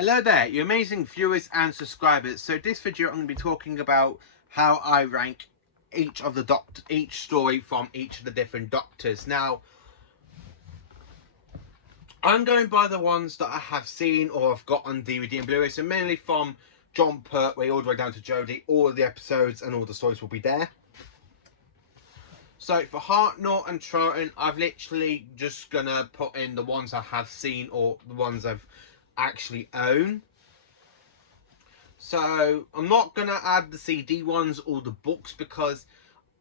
Hello there, you amazing viewers and subscribers. So this video I'm going to be talking about how I rank each of the each story from each of the different Doctors. Now, I'm going by the ones that I have seen or have got on DVD and Blu-ray. So mainly from John Pertwee all the way down to Jodie. All of the episodes and all the stories will be there. So for Hartnell and Troughton, I've literally just gonna put in the ones I have seen or the ones I've actually own. So I'm not gonna add the CD ones or the books because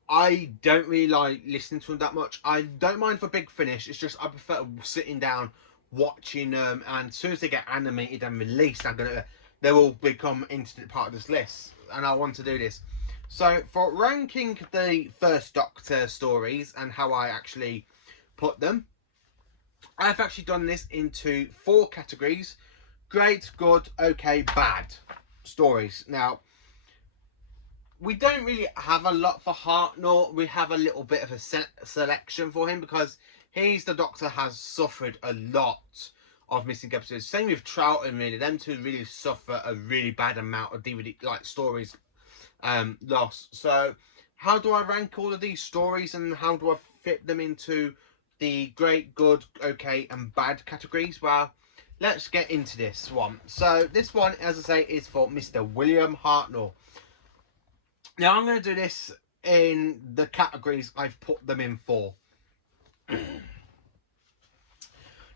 I don't really like listening to them that much. I don't mind for Big Finish. It's just I prefer sitting down watching them, and as soon as they get animated and released, they will become instant part of this list, and I want to do this. So for ranking the first Doctor stories and how I actually put them, I've actually done this into 4 categories: great, good, okay, bad stories. Now, we don't really have a lot for Hartnell. We have a little bit of a selection for him because he's the Doctor has suffered a lot of missing episodes. Same with Troughton, really. Them two really suffer a really bad amount of DVD stories lost. So how do I rank all of these stories and how do I fit them into the great, good, okay and bad categories? Well, let's get into this one. So this one, as I say, is for Mr. William Hartnell. Now I'm going to do this in the categories I've put them in for.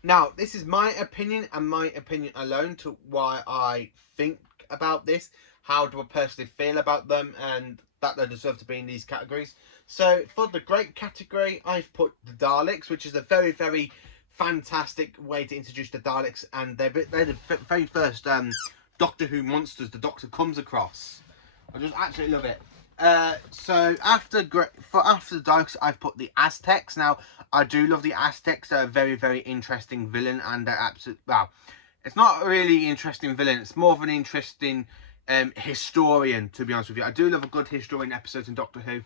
Now, this is my opinion and my opinion alone to why I think about this. How do I personally feel about them and that they deserve to be in these categories. So for the great category, I've put the Daleks, which is a very, very fantastic way to introduce the Daleks. And they're the very first Doctor Who monsters the Doctor comes across. I just absolutely love it. So after the Daleks, I've put the Aztecs. Now, I do love the Aztecs. They're a very, very interesting villain, and they're absolute. Well, it's not a really interesting villain. It's more of an interesting historian, to be honest with you. I do love a good historian episode in Doctor Who.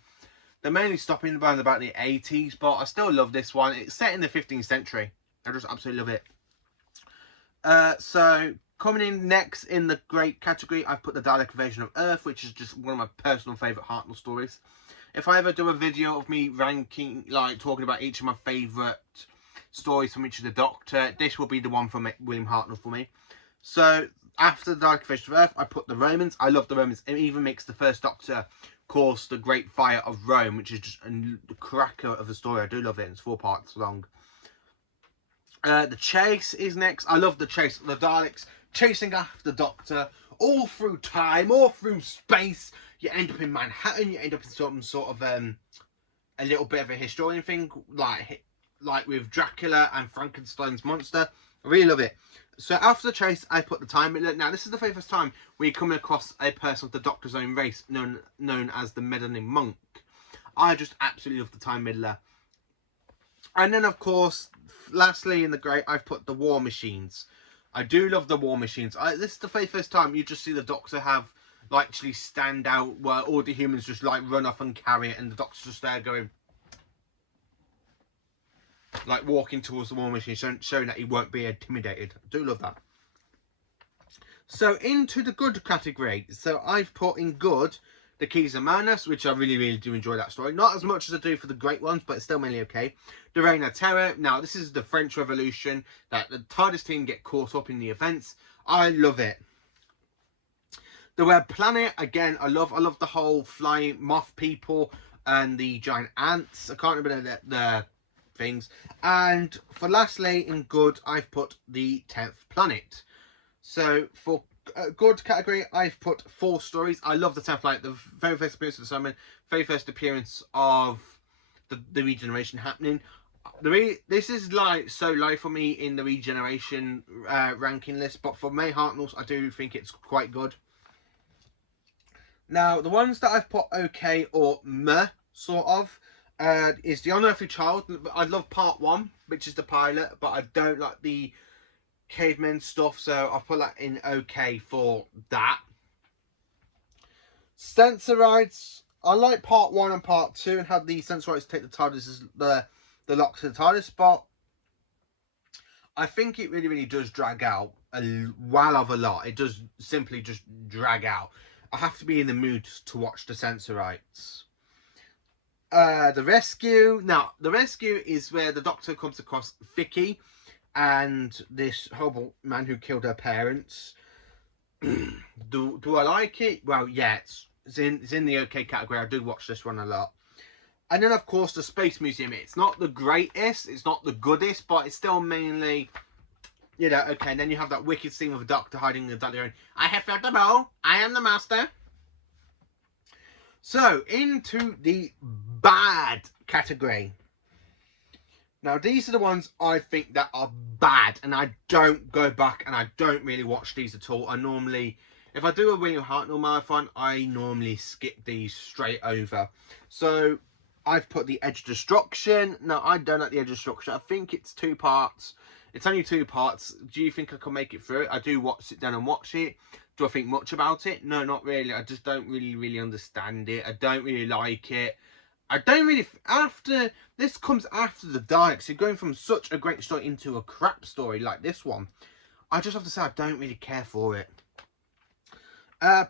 They're mainly stopping around about the 80s, but I still love this one. It's set in the 15th century. I just absolutely love it. So coming in next in the great category, I've put the Dalek Invasion of Earth, which is just one of my personal favourite Hartnell stories. If I ever do a video of me ranking, talking about each of my favourite stories from each of the Doctor, this will be the one from William Hartnell for me. So after the Dalek Invasion of Earth, I put the Romans. I love the Romans. It even makes the first Doctor course the Great Fire of Rome, which is just a cracker of the story. I do love it. It's 4 parts long. The Chase is next. I love the Chase. The Daleks chasing after the Doctor all through time, all through space. You end up in Manhattan. You end up in some sort of a little bit of a historian thing, like with Dracula and Frankenstein's monster. I really love it. So after the Chase, I put the Time Middler. Now, this is the very first time we come across a person of the Doctor's own race, known as the Meddling Monk. I just absolutely love the Time Middler. And then, of course, lastly in the great, I've put the War Machines. I do love the War Machines. This is the very first time you just see the Doctor have, actually stand out, where all the humans just, run off and carry it, and the Doctor's just there going, walking towards the War Machine, showing that he won't be intimidated. I do love that. So into the good category. So I've put in good the Keys of Madness, which I really, really do enjoy that story. Not as much as I do for the great ones, but it's still mainly okay. The Reign of Terror. Now, this is the French Revolution that the TARDIS team get caught up in the events. I love it. The Red Planet, again, I love the whole flying moth people and the giant ants. I can't remember the things. And for lastly, in good, I've put the 10th Planet. So for good category, I've put 4 stories. I love the 10th Planet. The very first appearance of the Simon, very first appearance of the regeneration happening. This is so low for me in the regeneration ranking list, but for May Hartnell's, I do think it's quite good. Now, the ones that I've put okay or meh, sort of, is The Unearthly Child. I love part 1, which is the pilot, but I don't like the cavemen stuff, so I'll put that in okay for that. Sensorites, I like part 1 and part 2 and have the Sensorites take the TARDIS as the lock to the TARDIS, but I think it really, really does drag out while of a lot. It does simply just drag out. I have to be in the mood to watch the Sensorites. The Rescue. Now, The Rescue is where the Doctor comes across Vicky and this horrible man who killed her parents. do I like it? Well, yeah, it's in the okay category. I do watch this one a lot. And then, of course, the Space Museum. It's not the greatest, it's not the goodest, but it's still mainly, you know, okay. And then you have that wicked scene of a Doctor hiding in the dark going, I have felt the ball, I am the master. So, into the bad category. Now, these are the ones I think that are bad, and I don't go back and I don't really watch these at all. I normally, if I do a William Hartnell marathon, I normally skip these straight over. So, I've put The Edge of Destruction. Now, I don't like The Edge of Destruction. I think it's 2 parts. It's only 2 parts. Do you think I can make it through it? I do sit down and watch it. Do I think much about it? No, not really. I just don't really understand it. I don't really like it. I don't really... This comes after the Daleks. You're going from such a great story into a crap story like this one. I just have to say I don't really care for it.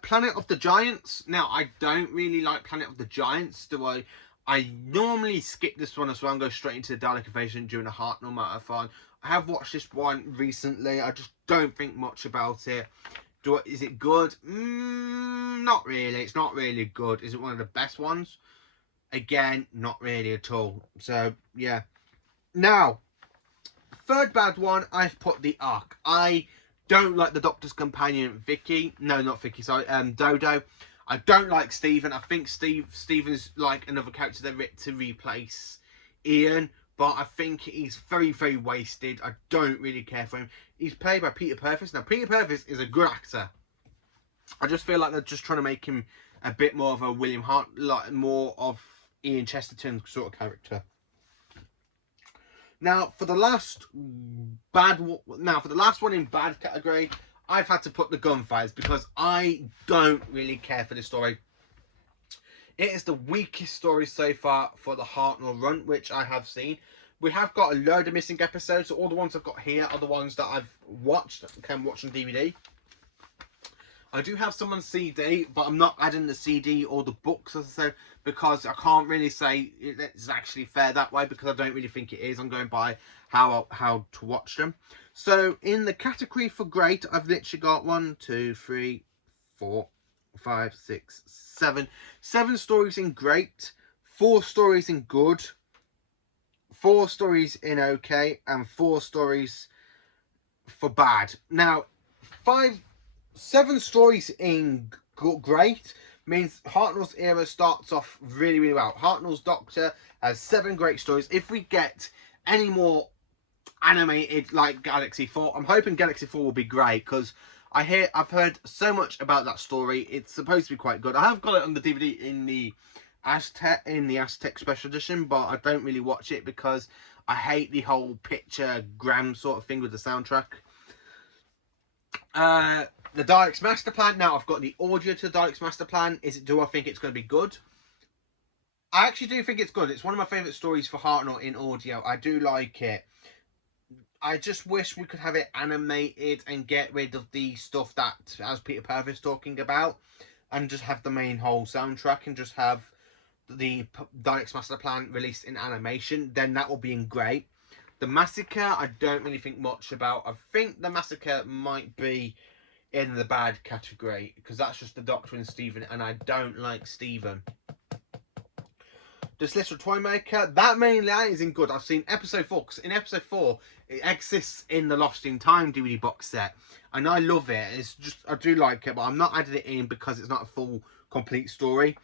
Planet of the Giants. Now, I don't really like Planet of the Giants, do I? I normally skip this one as well and go straight into the Dalek Invasion during a Hartnell marathon. I have watched this one recently. I just don't think much about it. Is it good? Not really. It's not really good. Is it one of the best ones? Again, not really at all. So, yeah. Now, third bad one, I've put the Ark. I don't like the Doctor's companion, Vicky. No, not Vicky, sorry. Dodo. I don't like Stephen. I think Stephen's like another character they've written to replace Ian. But I think he's very wasted. I don't really care for him. He's played by Peter Purves. Now, Peter Purves is a good actor. I just feel like they're just trying to make him a bit more of a William Hart, like more of Ian Chesterton sort of character. Now, for the last one in bad category, I've had to put the Gunfighters because I don't really care for this story. It is the weakest story so far for the Hartnell run, which I have seen. We have got a load of missing episodes. So all the ones I've got here are the ones that I've watched, can watch on DVD. I do have some on CD, but I'm not adding the CD or the books, as I said, because I can't really say it's actually fair that way, because I don't really think it is. I'm going by how to watch them. So in the category for great, I've literally got 1, 2, 3, 4, 5, 6, 7. 7 stories in great, 4 stories in good, 4 stories in okay, and 4 stories for bad. Now, 7 stories in great means Hartnell's era starts off really well. Hartnell's Doctor has 7 great stories. If we get any more animated like Galaxy 4, I'm hoping Galaxy 4 will be great, because I've heard so much about that story. It's supposed to be quite good. I have got it on the DVD in the Aztec Special Edition, but I don't really watch it because I hate the whole pictogram sort of thing with the soundtrack. The Daleks Master Plan. Now, I've got the audio to the Daleks Master Plan. Do I think it's going to be good? I actually do think it's good. It's one of my favourite stories for Hartnell in audio. I do like it. I just wish we could have it animated and get rid of the stuff that, as Peter Purves is talking about, and just have the main whole soundtrack and just have the Daleks Master Plan released in animation. Then that will be great. The Massacre, I don't really think much about. I think the Massacre might be in the bad category, because that's just the Doctor and Stephen, and I don't like Stephen. This Little Toymaker, that mainly isn't good. I've seen episode 4, because in episode 4, it exists in the Lost in Time DVD box set, and I love it. It's just, I do like it, but I'm not adding it in because it's not a full, complete story.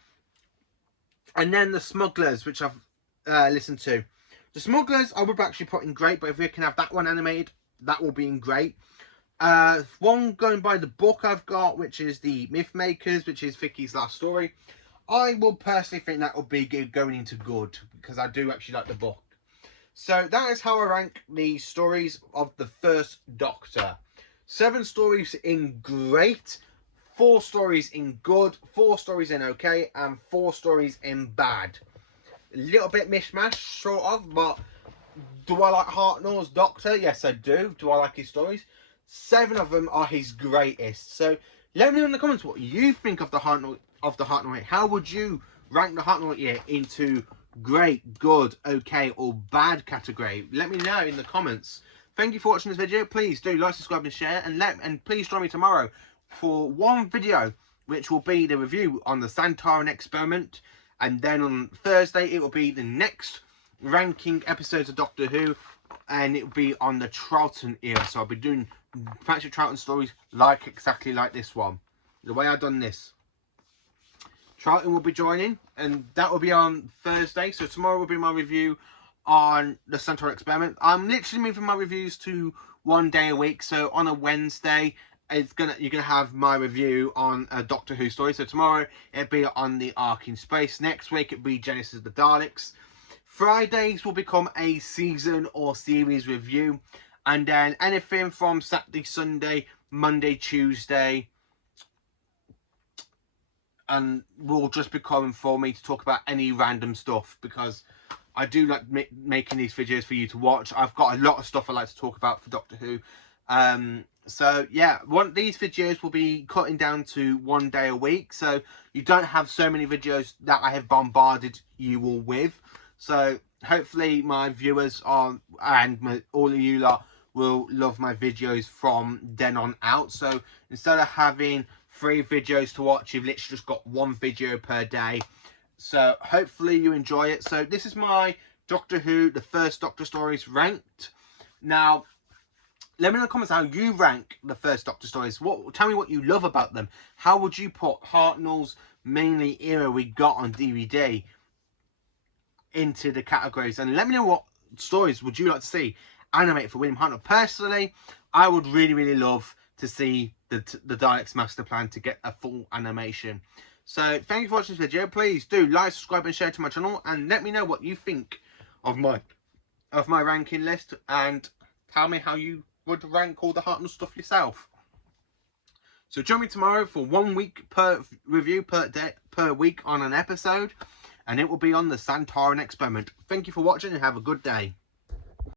And then The Smugglers, which I've listened to. The Smugglers, I would actually put in great, but if we can have that one animated, that will be in great. One going by the book I've got, which is The Myth Makers, which is Vicky's last story. I will personally think that will be going into good, because I do actually like the book. So that is how I rank the stories of the first Doctor. 7 stories in great, 4 stories in good, 4 stories in okay, and 4 stories in bad. A little bit mishmash, sort of, but do I like Hartnell's Doctor? Yes, I do. Do I like his stories? 7 of them are his greatest. So let me know in the comments what you think of the Hartnell year. How would you rank the Hartnell year into great, good, okay, or bad category? Let me know in the comments. Thank you for watching this video. Please do like, subscribe, and share, and please join me tomorrow for one video, which will be the review on the Santorin experiment, and then on Thursday it will be the next ranking episodes of Doctor Who, and it will be on the Troughton era. So I'll be doing Patrick Troughton stories exactly like this one, the way I've done this. Troughton will be joining, and that will be on Thursday. So tomorrow will be my review on the Santorin experiment. I'm literally moving my reviews to 1 day a week. So on a Wednesday, you're gonna have my review on a Doctor Who story. So tomorrow it'll be on the Ark in Space. Next week it'll be Genesis of the Daleks. Fridays will become a season or series review, and then anything from Saturday, Sunday, Monday, Tuesday, and will just become for me to talk about any random stuff, because I do like making these videos for you to watch. I've got a lot of stuff I like to talk about for Doctor Who. So yeah, these videos will be cutting down to 1 day a week, so you don't have so many videos that I have bombarded you all with. So hopefully my viewers all of you lot will love my videos from then on out. So instead of having 3 videos to watch, you've literally just got 1 video per day. So hopefully you enjoy it. So this is my Doctor Who, the first Doctor stories ranked. Now, let me know in the comments how you rank the first Doctor stories. Tell me what you love about them. How would you put Hartnell's mainly era we got on DVD into the categories? And let me know what stories would you like to see animated for William Hartnell. Personally, I would really love to see the Daleks Master Plan to get a full animation. So thank you for watching this video. Please do like, subscribe, and share to my channel, and let me know what you think of my ranking list, and tell me how you would rank all the Hartnell stuff yourself. So join me tomorrow for 1 week per review per week on an episode, and it will be on the Santorin experiment. Thank you for watching, and have a good day.